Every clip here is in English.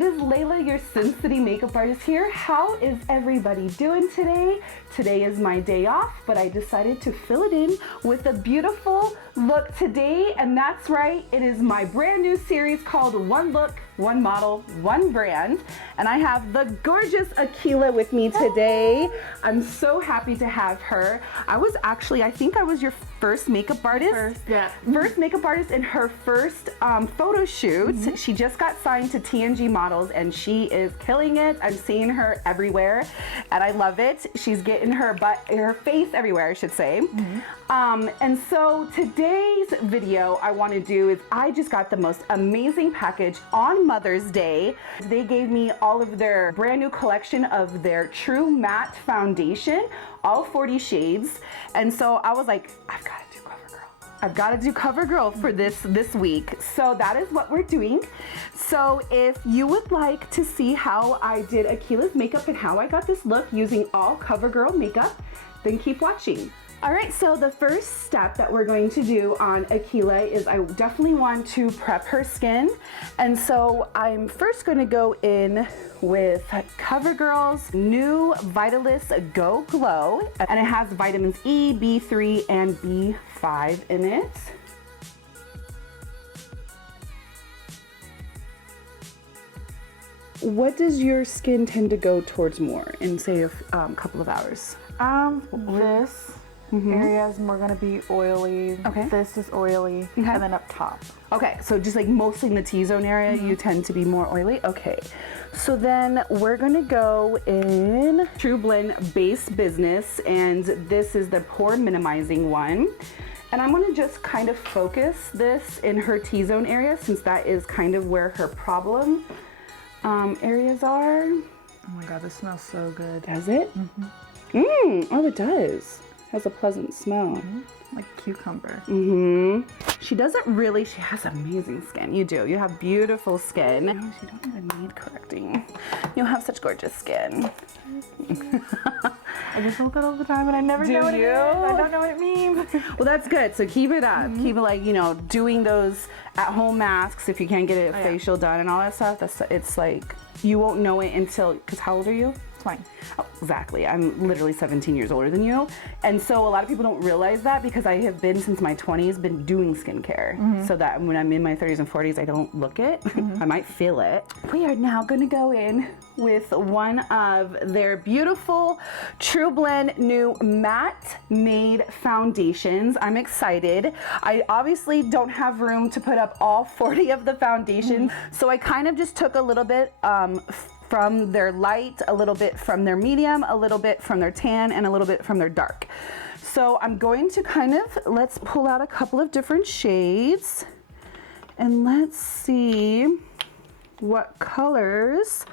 it is Layla, your Sin City makeup artist here. How is everybody doing today? Today is my day off, but I decided to fill it in with a beautiful look today, and that's right, it is my brand new series called One Look, One Model, One Brand, and I have the gorgeous Akila with me today. I'm so happy to have her. I think I was your first makeup artist. First makeup artist in her first photo shoot. She just got signed to TNG Models and she is killing it. I'm seeing her everywhere and I love it. She's getting her face everywhere, I should say. And so today's video I want to do is I just got the most amazing package on Mother's Day. They gave me all of their brand new collection of their True Matte Foundation, all 40 shades. And so I was like, I've got to do CoverGirl. I've got to do CoverGirl for this week. So that is what we're doing. So if you would like to see how I did Akila's makeup and how I got this look using all CoverGirl makeup, then keep watching. All right, so the first step that we're going to do on Akila is I definitely want to prep her skin. And so I'm first going to go in with CoverGirl's new Vitalist Go Glow. And it has vitamins E, B3, and B5 in it. What does your skin tend to go towards more in, say, a couple of hours? This area is more gonna be oily. Okay. This is oily, and then up top. Okay, so just like mostly in the T-zone area, you tend to be more oily. Okay, so then we're gonna go in True Blend Base Business, and this is the pore minimizing one. And I'm gonna just kind of focus this in her T-zone area since that is kind of where her problem areas are. Oh my God, this smells so good. Does it? Oh, it does. Has a pleasant smell. Like cucumber. She doesn't really, she has amazing skin. You do. You have beautiful skin. No, she don't even need correcting. You have such gorgeous skin. I just look it all the time and I never know what it is. I don't know what it means. Well, that's good. So keep it up. Keep it like, you know, doing those at-home masks if you can't get a facial done and all that stuff. It's like, you won't know it until, because how old are you? 20. Oh, exactly. I'm literally 17 years older than you. And so a lot of people don't realize that because I have been since my 20s been doing skincare so that when I'm in my 30s and 40s, I don't look it. I might feel it. We are now going to go in with one of their beautiful True Blend new matte made foundations. I'm excited. I obviously don't have room to put up all 40 of the foundations. So I kind of just took a little bit from their light, a little bit from their medium, a little bit from their tan, and a little bit from their dark. So I'm going to kind of, let's pull out a couple of different shades and let's see what colors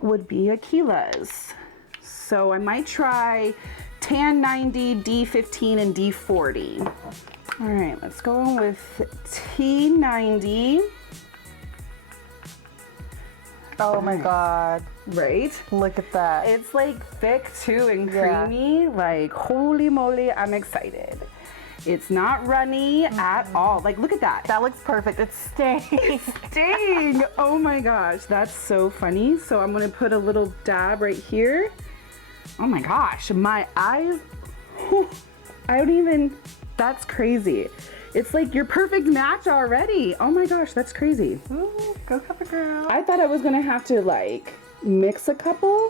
would be Akila's. So I might try Tan 90, D15, and D40. All right, let's go on with T90. Oh my God. Right? Look at that. It's like thick too and creamy. Like, holy moly, I'm excited. It's not runny at all. Like, look at that. That looks perfect. It's staying. Dang. Oh my gosh, that's so funny. So I'm gonna put a little dab right here. Oh my gosh, my eyes, I don't even, that's crazy. It's like your perfect match already. Oh my gosh, that's crazy. Ooh, go CoverGirl. I thought I was gonna have to like mix a couple,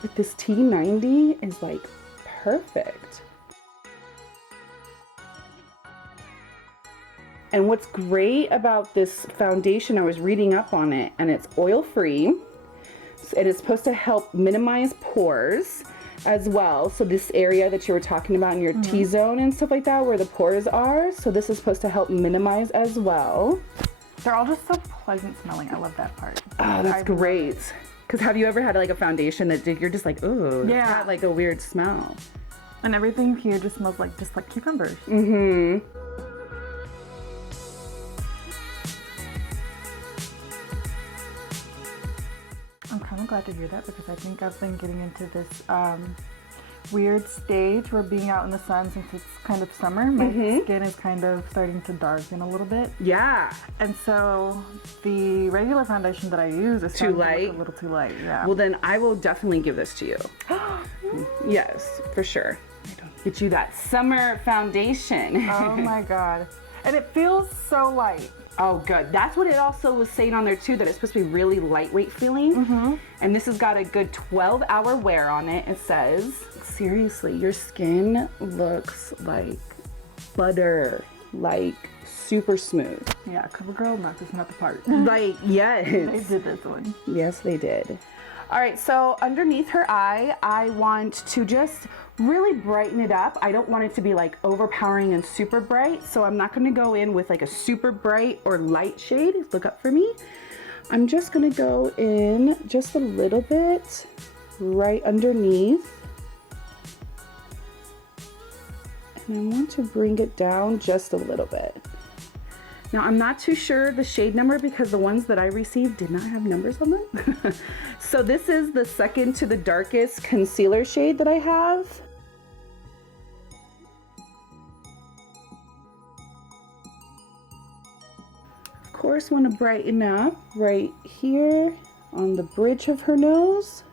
but this T90 is like perfect. And what's great about this foundation, I was reading up on it, and it's oil-free. It is supposed to help minimize pores as well. So this area that you were talking about in your T-zone and stuff like that, where the pores are, so this is supposed to help minimize as well. They're all just so pleasant smelling. I love that part. Oh, that's great. Because have you ever had like a foundation that you're just like, ooh, it's got like a weird smell. And everything here just smells like cucumbers. I'm kind of glad to hear that because I think I've been getting into this weird stage where being out in the sun, since it's kind of summer, my skin is kind of starting to darken a little bit. Yeah. And so the regular foundation that I use is Too light? a little too light, yeah. Well, then I will definitely give this to you. Yes, for sure. Get you that summer foundation. Oh my God. And it feels so light. Oh, good. That's what it also was saying on there too, that it's supposed to be really lightweight feeling. And this has got a good 12-hour wear on it. It says, seriously, your skin looks like butter, like super smooth. Yeah, CoverGirl knocked this one out the park. Like, yes. They did this one. Yes, they did. All right, so underneath her eye, I want to just really brighten it up. I don't want it to be like overpowering and super bright, so I'm not gonna go in with like a super bright or light shade. Look up for me. I'm just gonna go in just a little bit right underneath. And I want to bring it down just a little bit. Now, I'm not too sure the shade number because the ones that I received did not have numbers on them. So this is the second to the darkest concealer shade that I have. Of course, want to brighten up right here on the bridge of her nose,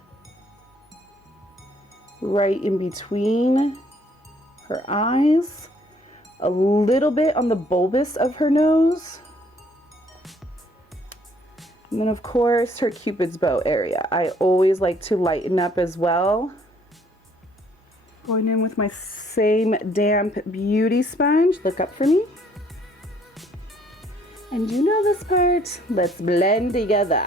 right in between her eyes. A little bit on the bulbous of her nose. And then of course her Cupid's bow area. I always like to lighten up as well. Going in with my same damp beauty sponge. Look up for me. And you know this part. Let's blend together.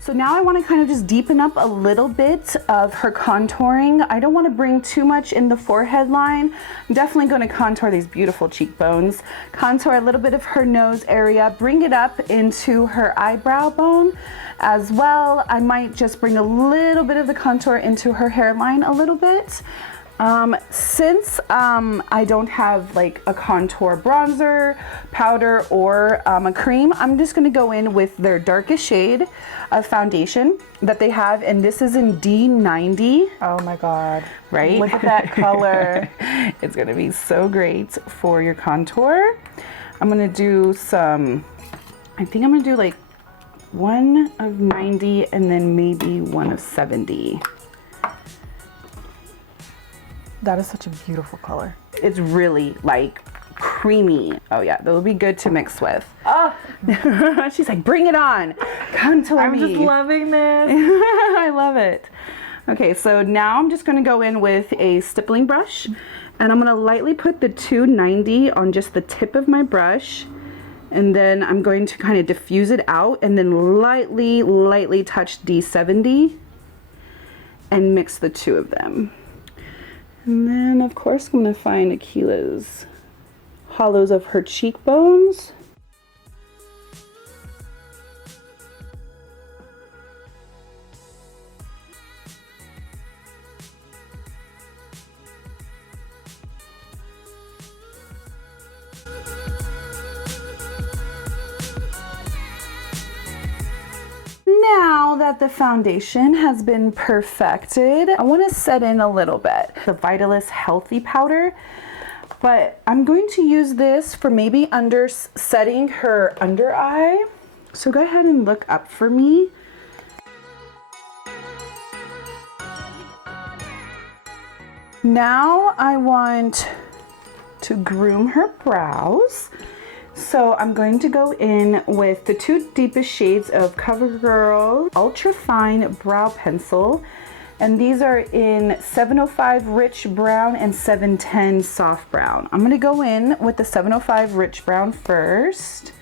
So now I want to kind of just deepen up a little bit of her contouring. I don't want to bring too much in the forehead line. I'm definitely going to contour these beautiful cheekbones. Contour a little bit of her nose area. Bring it up into her eyebrow bone as well. I might just bring a little bit of the contour into her hairline a little bit. Since I don't have like a contour bronzer, powder, or a cream, I'm just going to go in with their darkest shade of foundation that they have, and this is in D90. Oh my God. Right? Look at that color. It's going to be so great for your contour. I'm going to do some, I think I'm going to do like one of 90 and then maybe one of 70. That is such a beautiful color. It's really like creamy. Oh yeah, that would be good to mix with. Oh, she's like, bring it on. Contour I'm me. just loving this. I love it. Okay, so now I'm just gonna go in with a stippling brush, and I'm gonna lightly put the 290 on just the tip of my brush, and then I'm going to kind of diffuse it out and then lightly touch D70 and mix the two of them. And then, of course, I'm going to find Akila's hollows of her cheekbones. Now that the foundation has been perfected, I want to set in a little bit. The Vitalis Healthy Powder, but I'm going to use this for maybe setting her under eye. So go ahead and look up for me. Now I want to groom her brows. So I'm going to go in with the two deepest shades of CoverGirl Ultra Fine Brow Pencil. And these are in 705 Rich Brown and 710 Soft Brown. I'm gonna go in with the 705 Rich Brown first.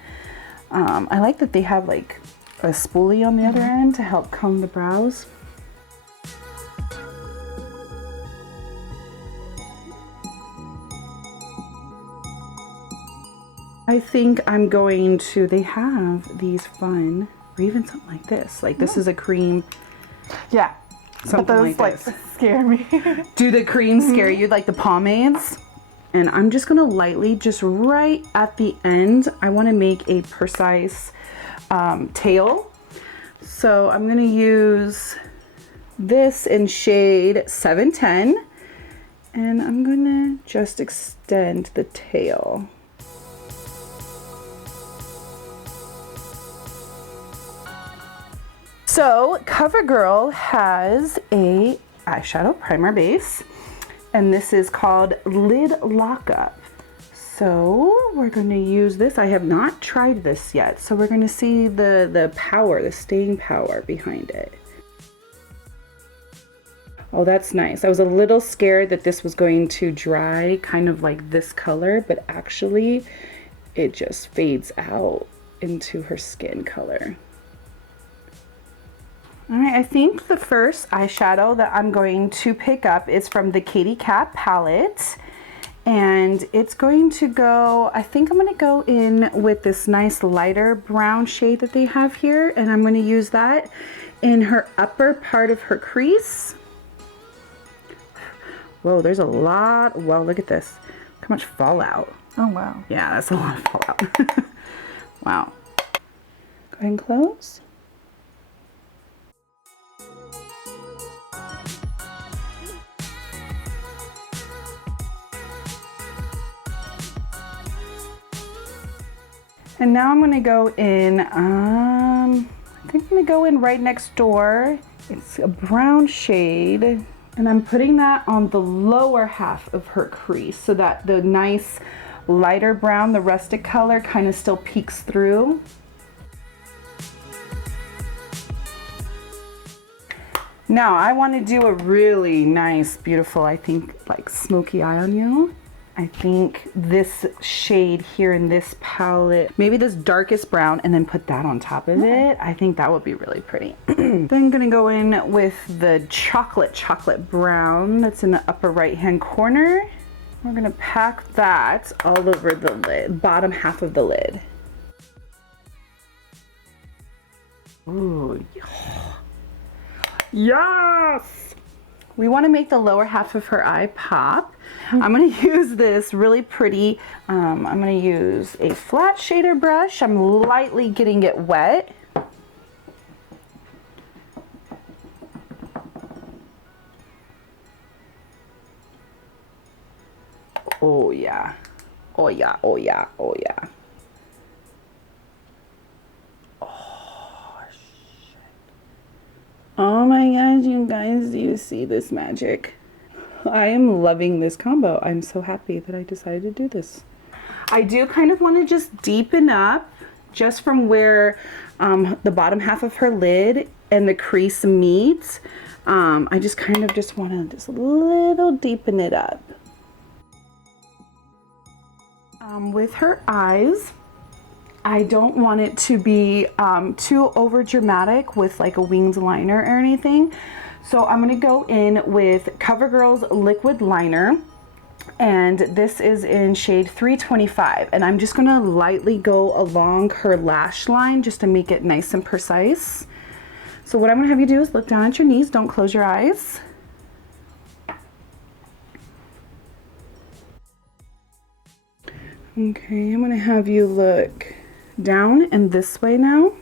I like that they have like a spoolie on the other end to help comb the brows. I think I'm going to, they have these fun, or even something like this. Like this is a cream. Yeah. Something but those, like this. Scare me. Do the creams scare you, like the pomades? And I'm just gonna lightly, just right at the end, I wanna make a precise tail. So I'm gonna use this in shade 710, and I'm gonna just extend the tail. So CoverGirl has a eyeshadow primer base, and this is called Lid Lockup. So we're going to use this. I have not tried this yet, so we're going to see the power, the staying power behind it. Oh, that's nice. I was a little scared that this was going to dry kind of like this color, but actually it just fades out into her skin color. All right, I think the first eyeshadow that I'm going to pick up is from the Katy Kat palette. And it's going to go, I think I'm gonna go in with this nice lighter brown shade that they have here. And I'm gonna use that in her upper part of her crease. Whoa, there's a lot, well, look at this. Look how much fallout. Oh, wow. Yeah, that's a lot of fallout. Wow. Go ahead and close. And now I'm gonna go in, I think I'm gonna go in right next door. It's a brown shade, and I'm putting that on the lower half of her crease so that the nice lighter brown, the rustic color, kind of still peeks through. Now I wanna do a really nice, beautiful, I think like smoky eye on you. I think this shade here in this palette, maybe this darkest brown, and then put that on top of it. I think that would be really pretty. Then I'm gonna go in with the chocolate brown that's in the upper right hand corner. We're gonna pack that all over the lid, bottom half of the lid. Ooh, yes! We want to make the lower half of her eye pop. I'm going to use this really pretty, I'm going to use a flat shader brush. I'm lightly getting it wet. Oh yeah. Oh yeah, oh yeah, oh yeah. Oh my gosh, you guys, do you see this magic? I am loving this combo. I'm so happy that I decided to do this. I do kind of want to just deepen up just from where the bottom half of her lid and the crease meet. I just kind of just want to just a little deepen it up. With her eyes, I don't want it to be too over dramatic with like a winged liner or anything. So I'm gonna go in with CoverGirl's liquid liner, and this is in shade 325. And I'm just gonna lightly go along her lash line just to make it nice and precise. So what I'm gonna have you do is look down at your knees, don't close your eyes. Okay, I'm gonna have you look down and this way now.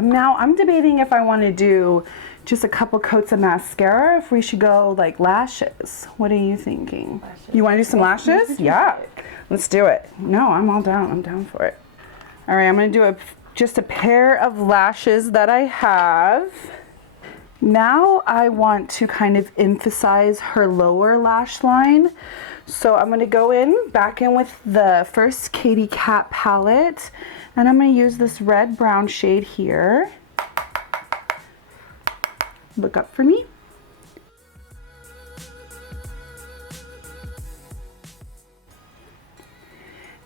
Now I'm debating if I want to do just a couple coats of mascara, or if we should go like lashes. What are you thinking? Lashes. You want to do some lashes? Yeah, let's do it. No, I'm all down. I'm down for it. All right, I'm going to do just a pair of lashes that I have. Now I want to kind of emphasize her lower lash line. So I'm going to go back in with the first Katy Kat palette, and I'm going to use this red brown shade here. Look up for me.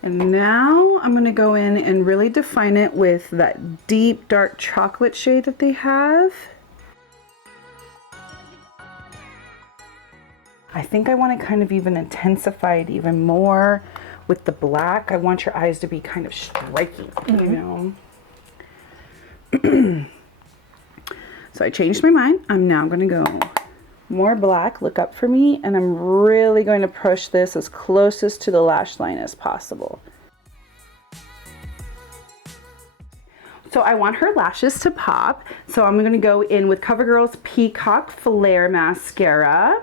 And now I'm going to go in and really define it with that deep dark chocolate shade that they have. I think I want to kind of even intensify it even more with the black. I want your eyes to be kind of striking, you know. So I changed my mind. I'm now going to go More black, look up for me, and I'm really going to push this as closest to the lash line as possible. So I want her lashes to pop, so I'm gonna go in with CoverGirl's Peacock Flare Mascara.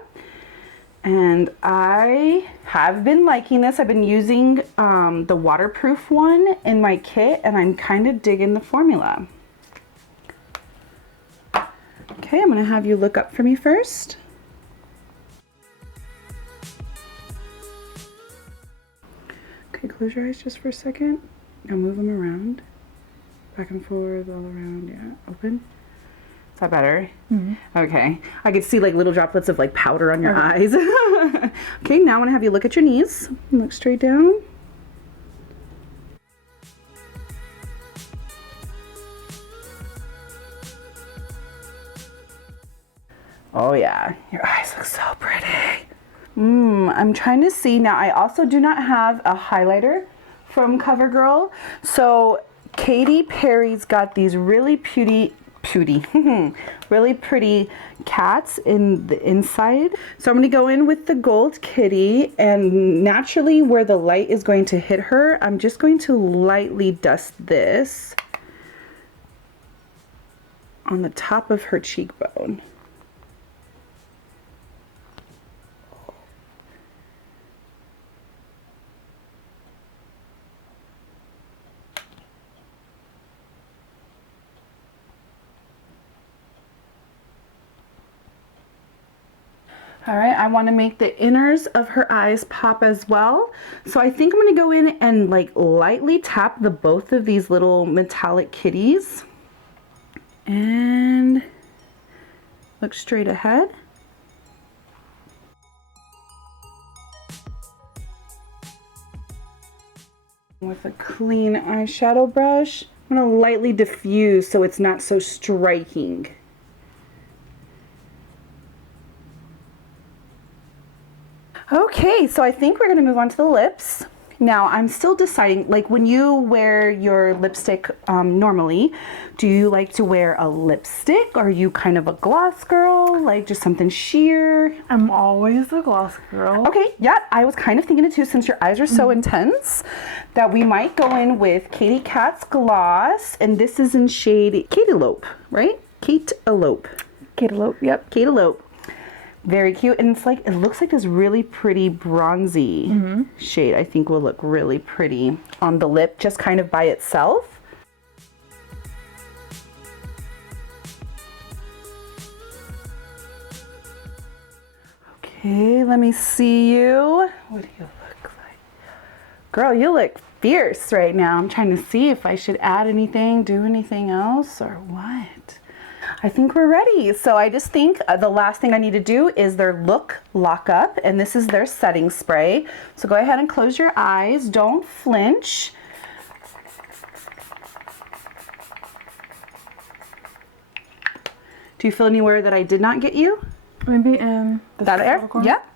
And I have been liking this. I've been using the waterproof one in my kit, and I'm kind of digging the formula. Okay, I'm gonna have you look up for me first. Okay, close your eyes just for a second. Now move them around. Back and forth, all around, yeah. Open. Is that better? Mm-hmm. Okay. I could see like little droplets of like powder on your eyes. Okay, now I want to have you look at your knees. Look straight down. Oh yeah, your eyes look so pretty. I'm trying to see. Now I also do not have a highlighter from CoverGirl. So Katy Perry's got these really really pretty cats in the inside. So I'm going to go in with the gold kitty, and naturally where the light is going to hit her, I'm just going to lightly dust this on the top of her cheekbone. All right, I want to make the inners of her eyes pop as well. So I think I'm going to go in and like lightly tap the both of these little metallic kitties. And look straight ahead. With a clean eyeshadow brush, I'm going to lightly diffuse so it's not so striking. Okay, so I think we're gonna move on to the lips. Now, I'm still deciding, like when you wear your lipstick normally, do you like to wear a lipstick? Are you kind of a gloss girl, like just something sheer? I'm always a gloss girl. Okay, yeah, I was kind of thinking it too, since your eyes are so intense, that we might go in with Katy Cat's Gloss, and this is in shade Catelope, right? Catelope. Catelope, yep. Catelope. Very cute, and it's like, it looks like this really pretty bronzy shade. I think will look really pretty on the lip, just kind of by itself. Okay, let me see you. What do you look like? Girl, you look fierce right now. I'm trying to see if I should add anything, do anything else, or what. I think we're ready. So I just think the last thing I need to do is their look lockup, and this is their setting spray. So go ahead and close your eyes. Don't flinch. Do you feel anywhere that I did not get you? Maybe in that area? Yep.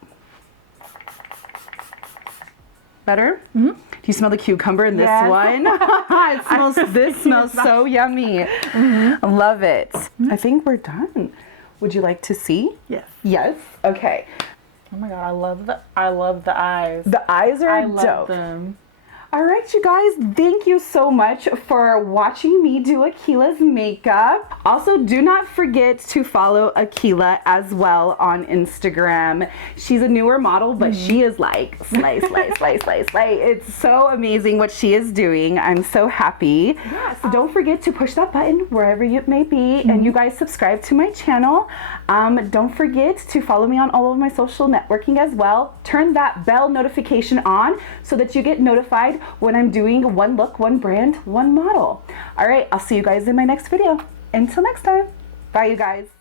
Better? Mm-hmm. Do you smell the cucumber in this one? It smells, this smells so yummy. I love it. I think we're done. Would you like to see? Yes. Yes? Okay. Oh my god, I love the eyes. The eyes are dope. I love them. All right, you guys, thank you so much for watching me do Akila's makeup. Also, do not forget to follow Akila as well on Instagram. She's a newer model, but she is like slay. It's so amazing what she is doing. I'm so happy. Yeah, so don't forget to push that button wherever it may be, and you guys subscribe to my channel. Don't forget to follow me on all of my social networking as well. Turn that bell notification on so that you get notified when I'm doing one look, one brand, one model. All right, I'll see you guys in my next video. Until next time, bye you guys.